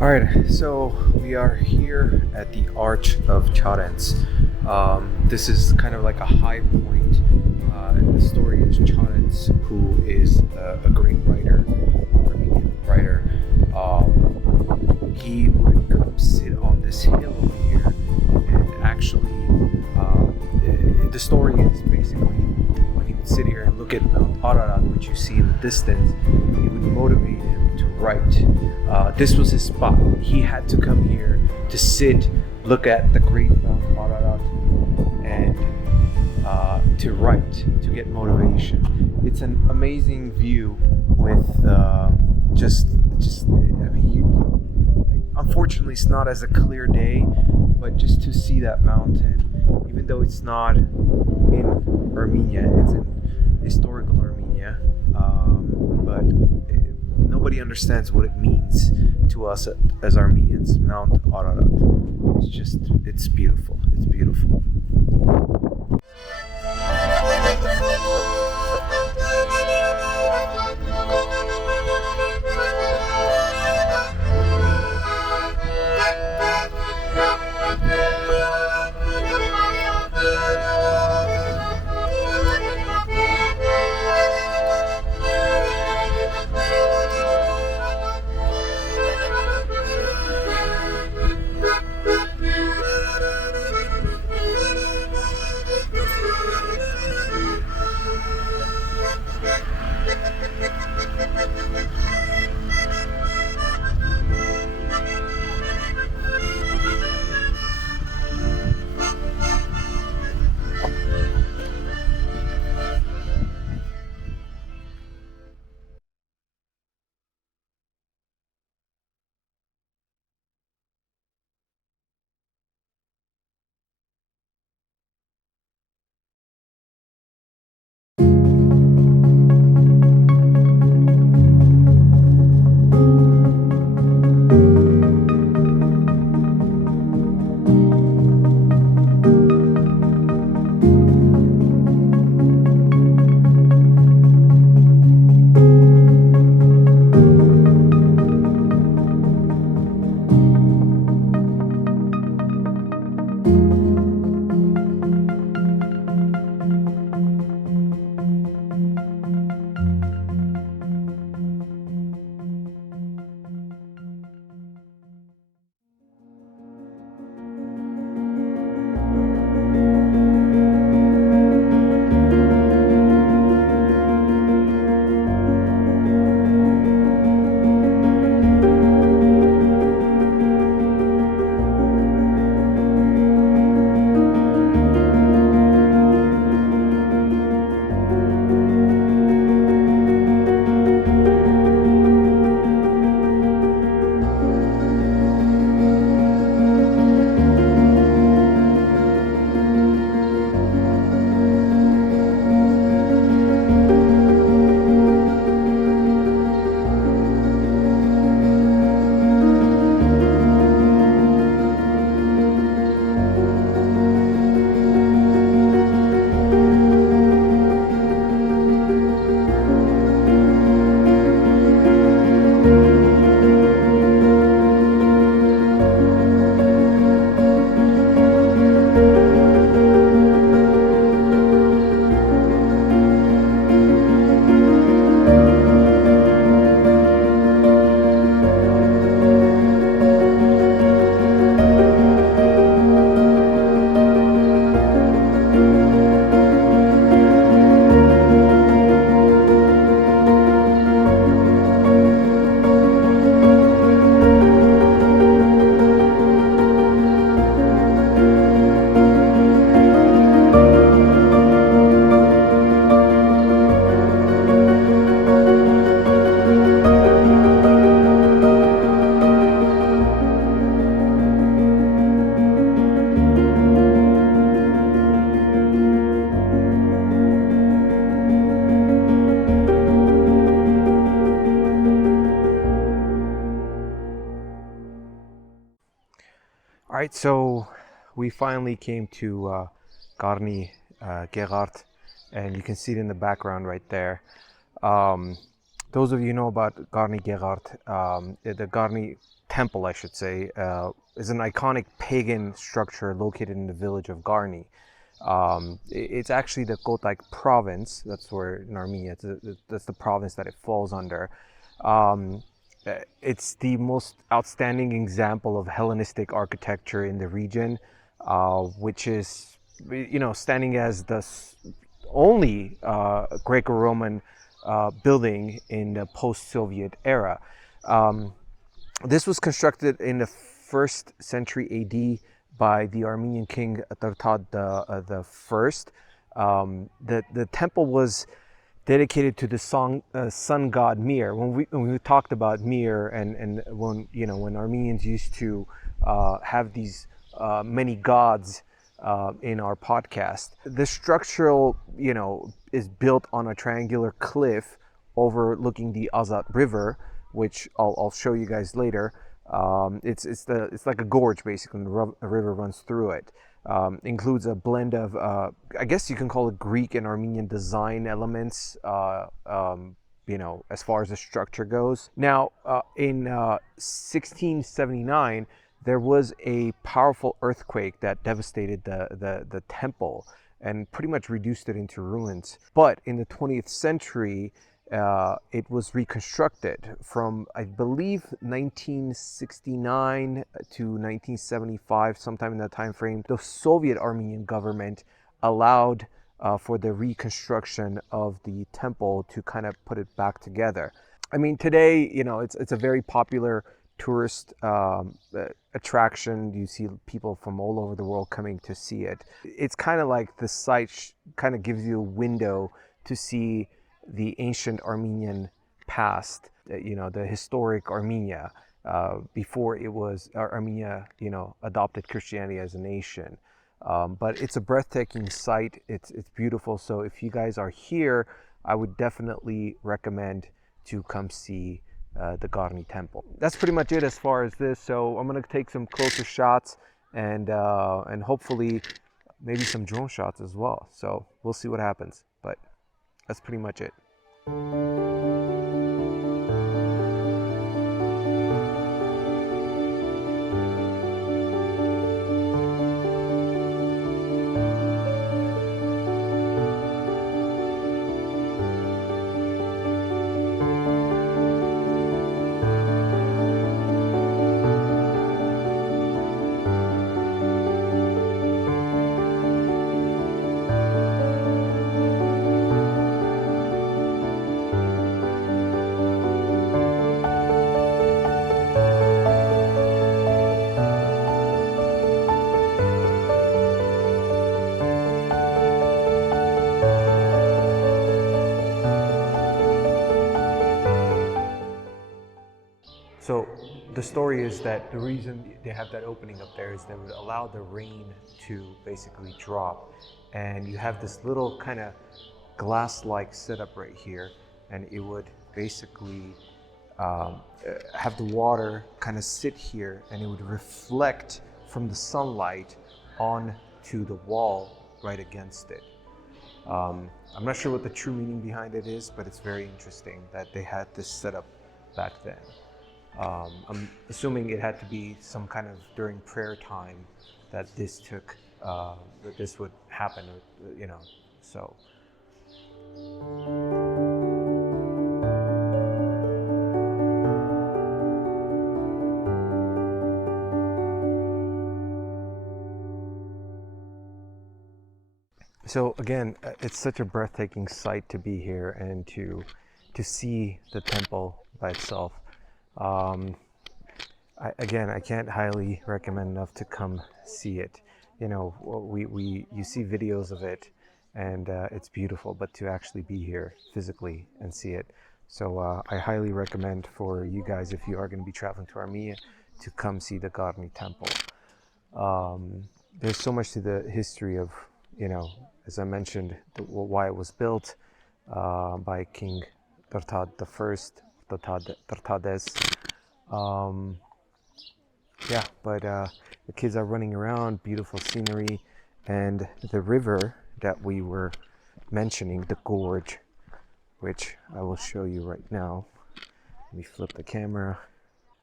Alright, so we are here at the Arch of Charents. This is kind of like a high point. The story is Charents, who is a great writer, Armenian writer. He would come sit on this hill over here, and actually, the story is basically when he would sit here and look at Mount Ararat, which you see in the distance, it would motivate him to write. This was his spot. He had to come here to sit, look at the great Mount Ararat, and to write, to get motivation. It's an amazing view with unfortunately it's not as a clear day, but just to see that mountain, even though it's not in Armenia, it's in historical Armenia, but nobody understands what it means to us as Armenians. Mount Ararat. It's beautiful. It's beautiful. Alright, so we finally came to Garni Geghard, and you can see it in the background right there. Those of you know about Garni Geghard, the Garni Temple, I should say, is an iconic pagan structure located in the village of Garni. It's actually the Kotak province. That's where in Armenia, that's the province that it falls under. It's the most outstanding example of Hellenistic architecture in the region, which is, standing as the only Greco-Roman building in the post-Soviet era. This was constructed in the 1st century AD by the Armenian King Tiridates I. The temple was dedicated to the sun god Mir. When we talked about Mir, and when Armenians used to have these many gods in our podcast, the structural is built on a triangular cliff overlooking the Azat River, which I'll show you guys later. It's like a gorge basically, and the river runs through it. Includes a blend of I guess you can call it Greek and Armenian design elements, as far as the structure goes. Now, in 1679, there was a powerful earthquake that devastated the temple and pretty much reduced it into ruins. But in the 20th century, it was reconstructed from, I believe, 1969 to 1975, sometime in that time frame. The Soviet Armenian government allowed for the reconstruction of the temple to kind of put it back together. I mean, today, it's a very popular tourist attraction. You see people from all over the world coming to see it. It's kind of like the site kind of gives you a window to see the ancient Armenian past, the historic Armenia, before it was Armenia, adopted Christianity as a nation. But it's a breathtaking site. It's beautiful. So if you guys are here, I would definitely recommend to come see the Garni Temple. That's pretty much it as far as this. So I'm gonna take some closer shots and hopefully maybe some drone shots as well. So we'll see what happens. But that's pretty much it. So the story is that the reason they have that opening up there is they would allow the rain to basically drop, and you have this little kind of glass-like setup right here, and it would basically have the water kind of sit here, and it would reflect from the sunlight onto the wall right against it. I'm not sure what the true meaning behind it is, but it's very interesting that they had this setup back then. I'm assuming it had to be some kind of during prayer time that this took, that this would happen, so. So again, it's such a breathtaking sight to be here and to see the temple by itself. I can't highly recommend enough to come see it. You see videos of it, and it's beautiful, but to actually be here physically and see it. So I highly recommend for you guys, if you are going to be traveling to Armenia, to come see the Garni Temple. There's so much to the history of, as I mentioned, why it was built by King Tiridates I, Tiridates. But the kids are running around, beautiful scenery, and the river that we were mentioning, the gorge, which I will show you right now. Let me flip the camera.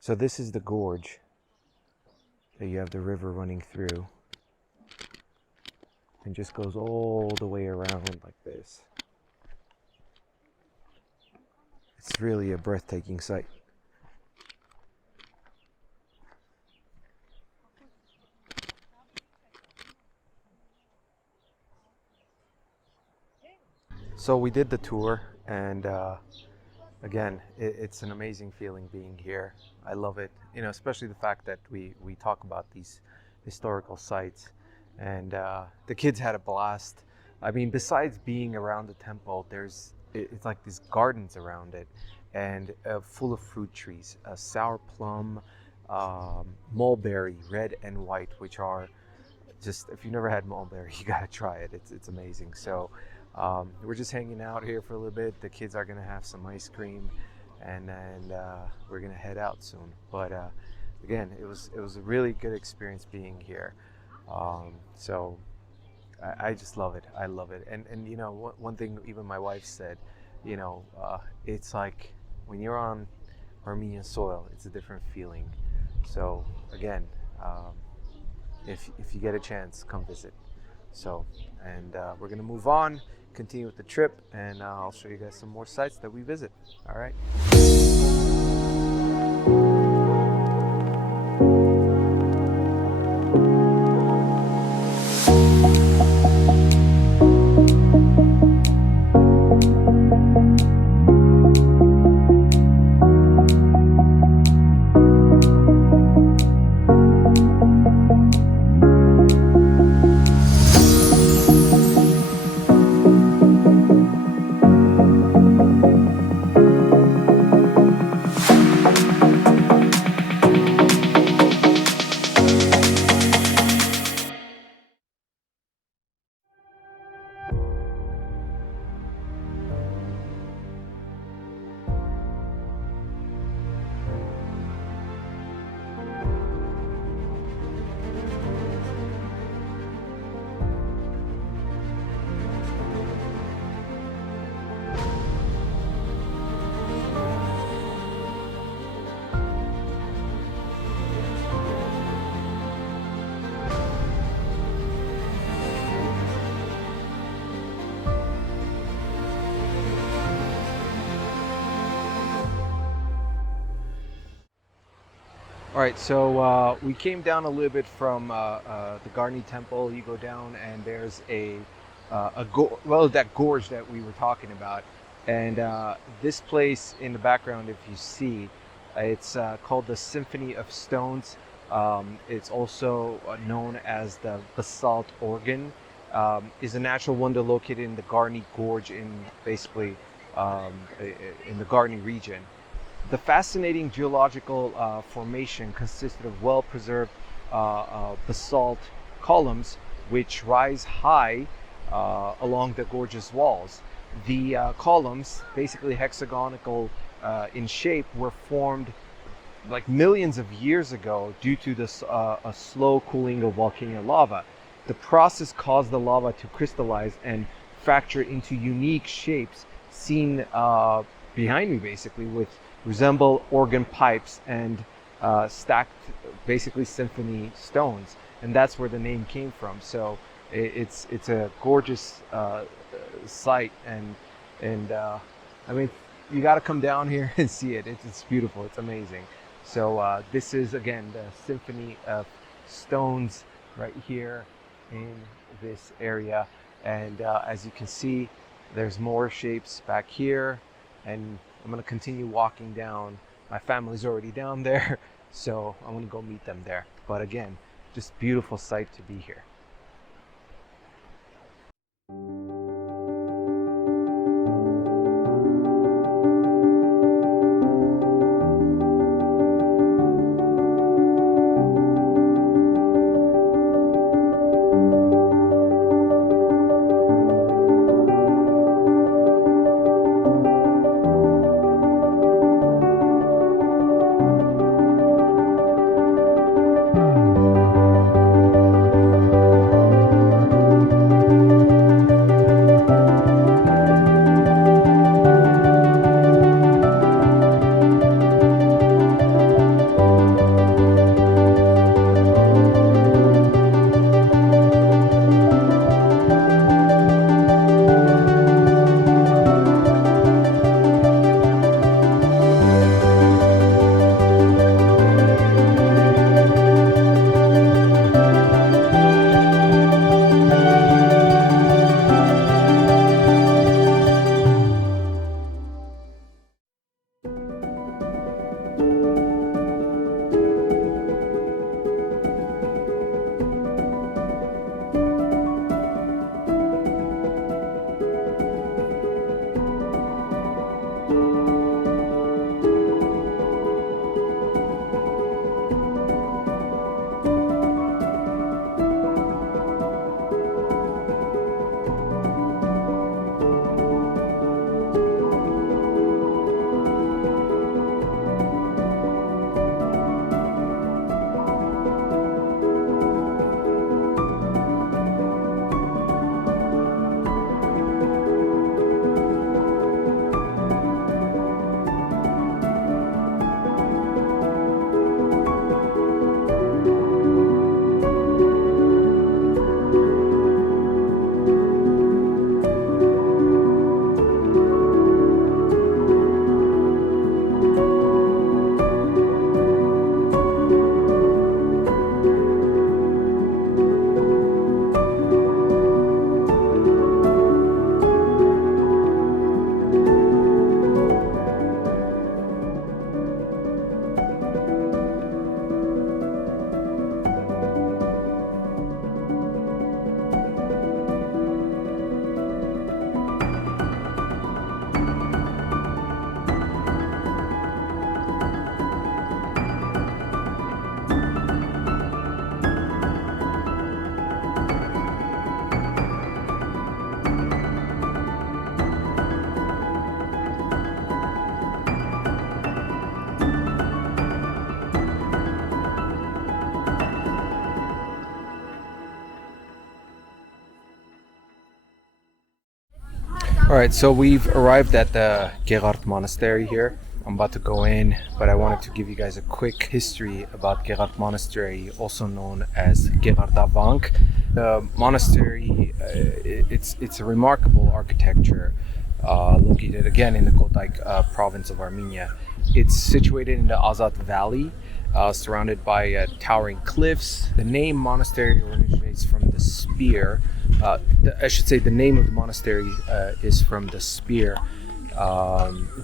So this is the gorge that you have the river running through, and just goes all the way around like this. It's really a breathtaking sight. So we did the tour, and again, it's an amazing feeling being here. I love it, you know, especially the fact that we talk about these historical sites, and the kids had a blast. I mean, besides being around the temple, it's like these gardens around it, and full of fruit trees, sour plum, mulberry, red and white, which are just, if you've never had mulberry, you gotta try it. It's amazing. So we're just hanging out here for a little bit. The kids are gonna have some ice cream, and then we're gonna head out soon. But again, it was a really good experience being here. So I just love it. I love it. And you know, one thing even my wife said, you know, it's like when you're on Armenian soil, it's a different feeling. So again, if you get a chance, come visit. So, and we're gonna move on, continue with the trip, and I'll show you guys some more sites that we visit. All right. All right, so we came down a little bit from the Garni Temple. You go down, and there's that gorge that we were talking about, and this place in the background, if you see, it's called the Symphony of Stones. It's also known as the basalt organ. Is a natural wonder located in the Garni Gorge, in basically in the Garni region. The fascinating geological formation consisted of well-preserved basalt columns which rise high along the gorge's walls. The columns, basically hexagonal in shape, were formed like millions of years ago due to a slow cooling of volcano lava. The process caused the lava to crystallize and fracture into unique shapes seen behind me, basically, with resemble organ pipes and stacked basically symphony stones, and that's where the name came from. So it's a gorgeous site, and I mean, you got to come down here and see it. It's beautiful. It's amazing. So this is again the Symphony of Stones right here in this area, and as you can see, there's more shapes back here, and I'm going to continue walking down. My family's already down there, so I'm going to go meet them there. But again, just beautiful sight to be here. All right, so we've arrived at the Geghard Monastery here. I'm about to go in, but I wanted to give you guys a quick history about Geghard Monastery, also known as Geghard Monastery. The monastery, it's a remarkable architecture located again in the Kotayk province of Armenia. It's situated in the Azat Valley, surrounded by towering cliffs. The name monastery originates from the spear. I should say the name of the monastery is from the spear,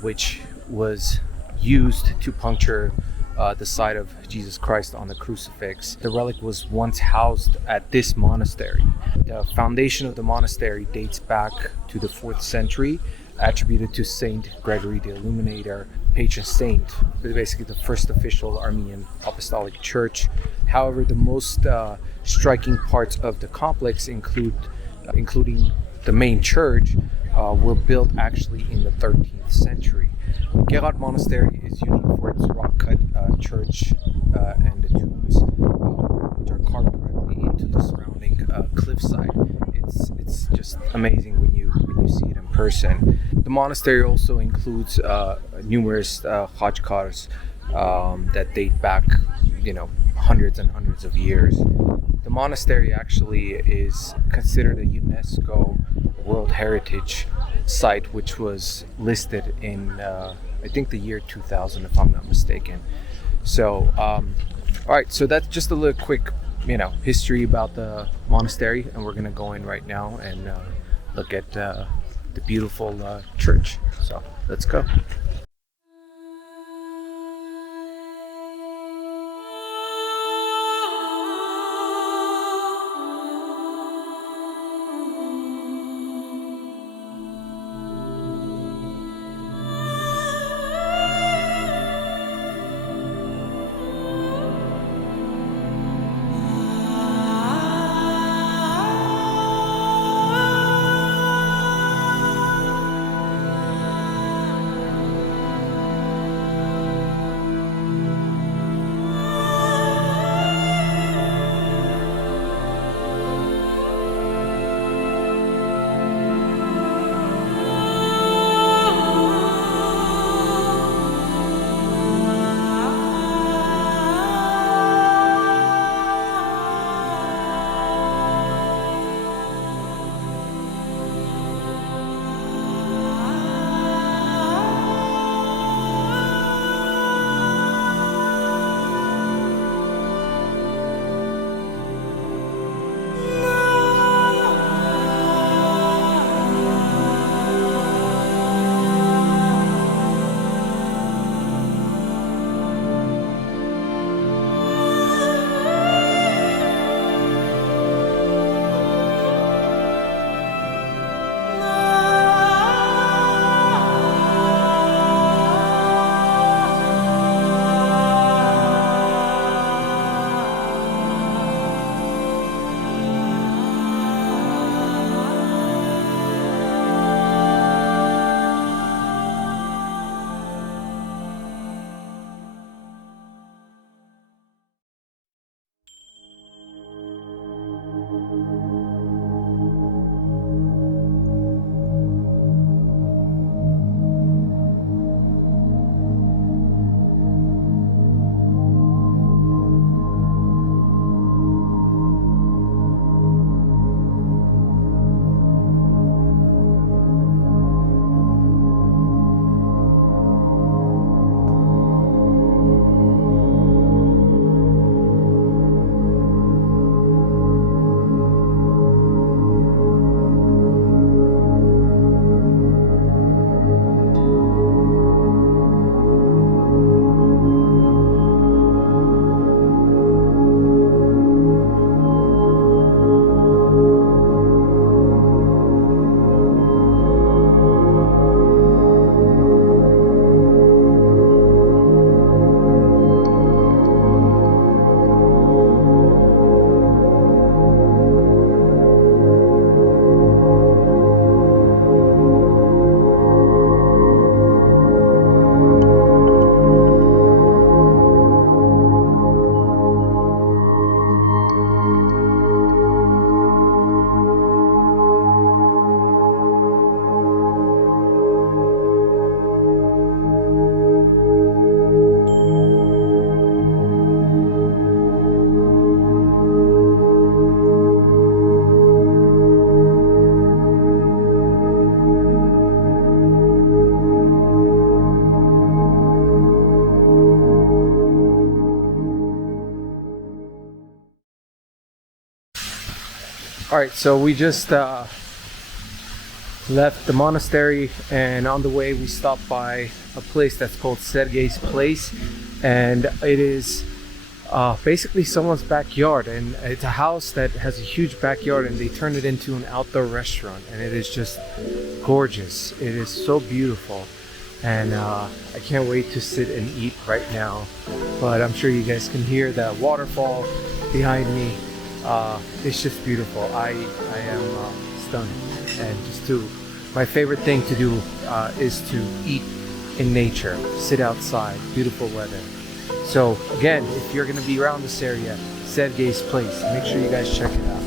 which was used to puncture the side of Jesus Christ on the crucifix. The relic was once housed at this monastery. The foundation of the monastery dates back to the 4th century, attributed to Saint Gregory the Illuminator, patron saint, basically the first official Armenian Apostolic Church. However, the most striking parts of the complex including the main church, were built actually in the 13th century. Geghard Monastery is unique for its rock-cut church and the tombs, which are carved directly into the surrounding cliffside. It's just amazing when you see it in person. The monastery also includes numerous khachkars that date back, hundreds and hundreds of years. The monastery actually is considered a UNESCO World Heritage Site, which was listed in I think the year 2000, if I'm not mistaken. So, all right, so that's just a little quick, history about the monastery, and we're gonna go in right now and look at the beautiful church. So let's go. All right, so we just left the monastery, and on the way we stopped by a place that's called Sergei's Place, and it is basically someone's backyard, and it's a house that has a huge backyard, and they turned it into an outdoor restaurant, and it is just gorgeous. It is so beautiful, and I can't wait to sit and eat right now. But I'm sure you guys can hear the waterfall behind me. It's just beautiful. I am stunned, and my favorite thing to do is to eat in nature, sit outside, beautiful weather. So again, if you're going to be around this area, Sergei's Place, make sure you guys check it out.